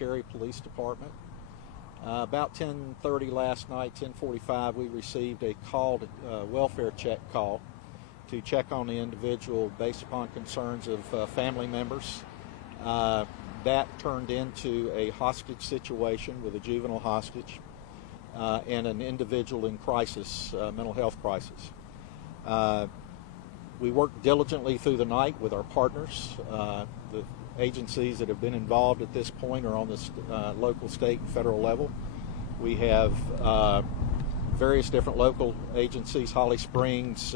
Cary Police Department. About 10:30 last night, 10:45, we received a call, welfare check call, to check on the individual based upon concerns of family members. That turned into a hostage situation with a juvenile hostage and an individual in crisis, mental health crisis. We worked diligently through the night with our partners. The agencies that have been involved at this point are on the local, state, and federal level. We have various different local agencies, Holly Springs,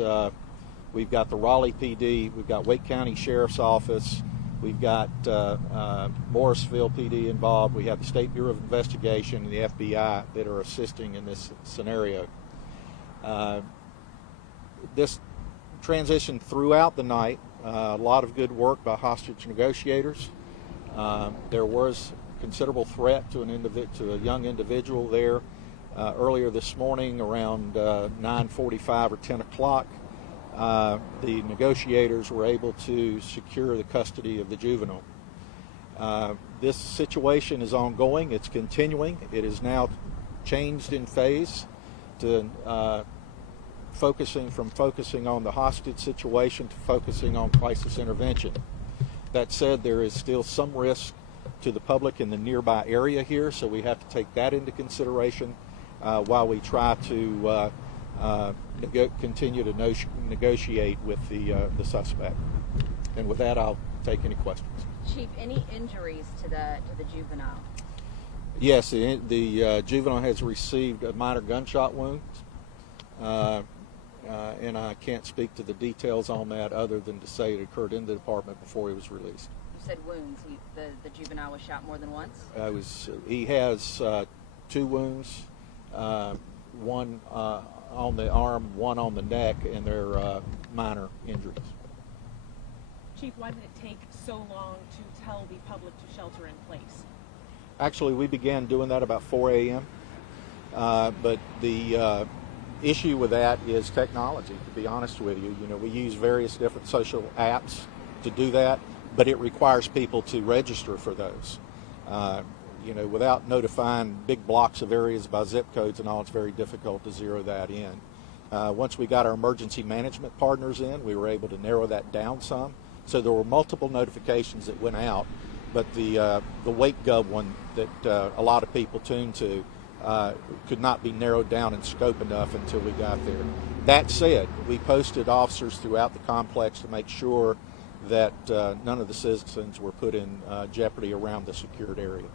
we've got the Raleigh PD, we've got Wake County Sheriff's Office, we've got Morrisville PD involved, we have the State Bureau of Investigation and the FBI that are assisting in this scenario. This transitioned throughout the night. A lot of good work by hostage negotiators. There was considerable threat to a young individual there earlier this morning around 9:45 or 10 o'clock. The negotiators were able to secure the custody of the juvenile. This situation is ongoing. It's continuing. It is now changed in phase to focusing on the hostage situation to focusing on crisis intervention. That said, there is still some risk to the public in the nearby area here, so we have to take that into consideration while we try to continue to negotiate with the suspect. And with that, I'll take any questions. Chief, any injuries to the juvenile? Yes, the juvenile has received a minor gunshot wound. And I can't speak to the details on that other than to say it occurred in the department before he was released. You said wounds. The juvenile was shot more than once? He has 2 wounds, one on the arm, one on the neck, and they're minor injuries. Chief, why did it take so long to tell the public to shelter in place? Actually, we began doing that about 4 a.m., but the issue with that is technology, to be honest with you. You know, we use various different social apps to do that, but it requires people to register for those. You know, without notifying big blocks of areas by zip codes and all, it's very difficult to zero that in. Once we got our emergency management partners in, we were able to narrow that down some. So there were multiple notifications that went out, but the WakeGov one that a lot of people tuned to could not be narrowed down in scope enough until we got there. That said, we posted officers throughout the complex to make sure that none of the citizens were put in jeopardy around the secured area.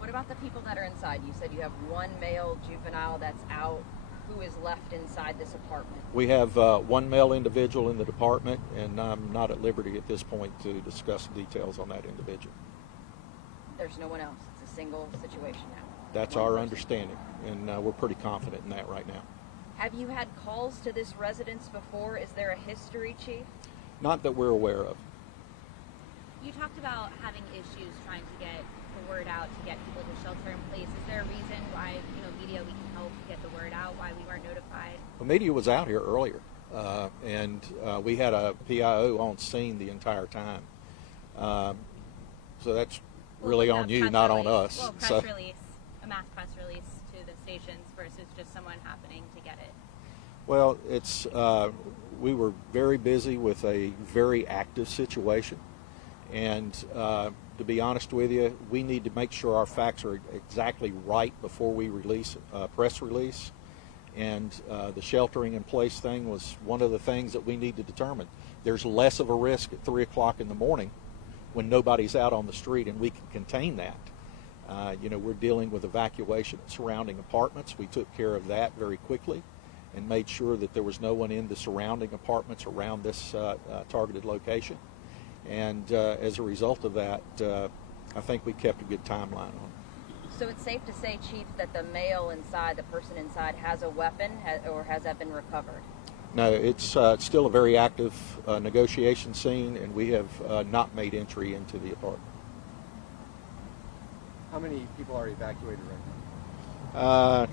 What about the people that are inside? You said you have one male juvenile that's out. Who is left inside this apartment? We have one male individual in the department, and I'm not at liberty at this point to discuss details on that individual. There's no one else. It's a single situation now. That's our understanding, and we're pretty confident in that right now. Have you had calls to this residence before? Is there a history, Chief? Not that we're aware of. You talked about having issues trying to get the word out to get people to shelter in place. Is there a reason why, media, we can help get the word out, why we weren't notified? The media was out here earlier, and we had a PIO on scene the entire time. So that's really on you, not on us. Well, press release, a mass press release to the stations versus just someone happening to get it. Well, we were very busy with a very active situation, and to be honest with you, we need to make sure our facts are exactly right before we release a press release, and the sheltering in place thing was one of the things that we need to determine. There's less of a risk at 3 o'clock in the morning when nobody's out on the street, and we can contain that. We're dealing with evacuation of surrounding apartments. We took care of that very quickly and made sure that there was no one in the surrounding apartments around this targeted location. And as a result of that, I think we kept a good timeline on it. So it's safe to say, Chief, that the male inside, the person inside, has a weapon, or has that been recovered? No, it's still a very active negotiation scene, and we have not made entry into the apartment. How many people are evacuated right now?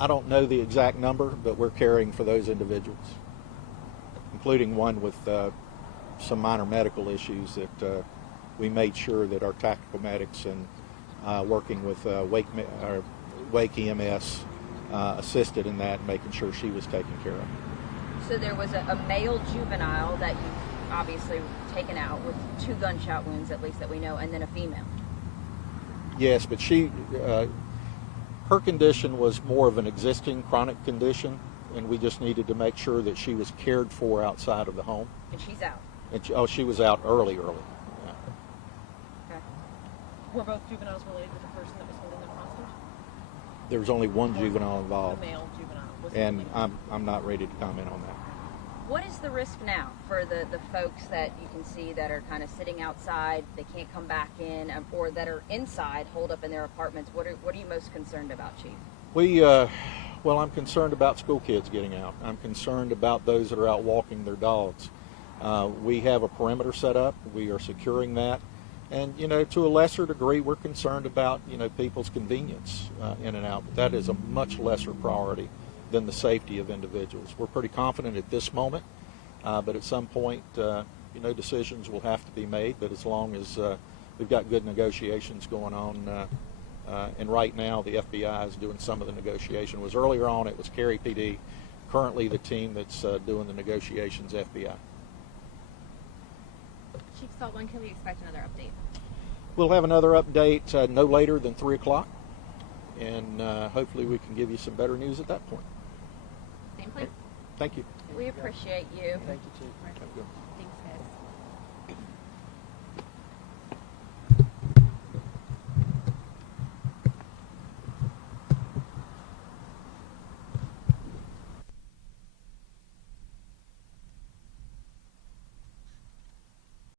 I don't know the exact number, but we're caring for those individuals, including one with some minor medical issues that we made sure that our tactical medics and working with Wake EMS, assisted in that, making sure she was taken care of. So there was a male juvenile that you obviously taken out with 2 gunshot wounds, at least that we know, and then a female. Yes, but her condition was more of an existing chronic condition, and we just needed to make sure that she was cared for outside of the home. And she's out. And she was out early. Yeah. Okay. Were both juveniles related to the person that was holding them hostage? There was only one juvenile involved, The male juvenile. Was and it I'm not ready to comment on that. What is the risk now for the folks that you can see that are kind of sitting outside, they can't come back in, or that are inside, holed up in their apartments? What are you most concerned about, Chief? Well, I'm concerned about school kids getting out. I'm concerned about those that are out walking their dogs. We have a perimeter set up. We are securing that. And, to a lesser degree, we're concerned about, people's convenience in and out. But that is a much lesser priority than the safety of individuals. We're pretty confident at this moment, but at some point, decisions will have to be made. But as long as we've got good negotiations going on, and right now the FBI is doing some of the negotiation. Earlier on, it was Cary PD. Currently, the team that's doing the negotiations, FBI. Chief Sult, when can we expect another update? We'll have another update no later than 3 o'clock, and hopefully we can give you some better news at that point. Same place. Thank you. We appreciate you. Thank you, Chief. Have a good one.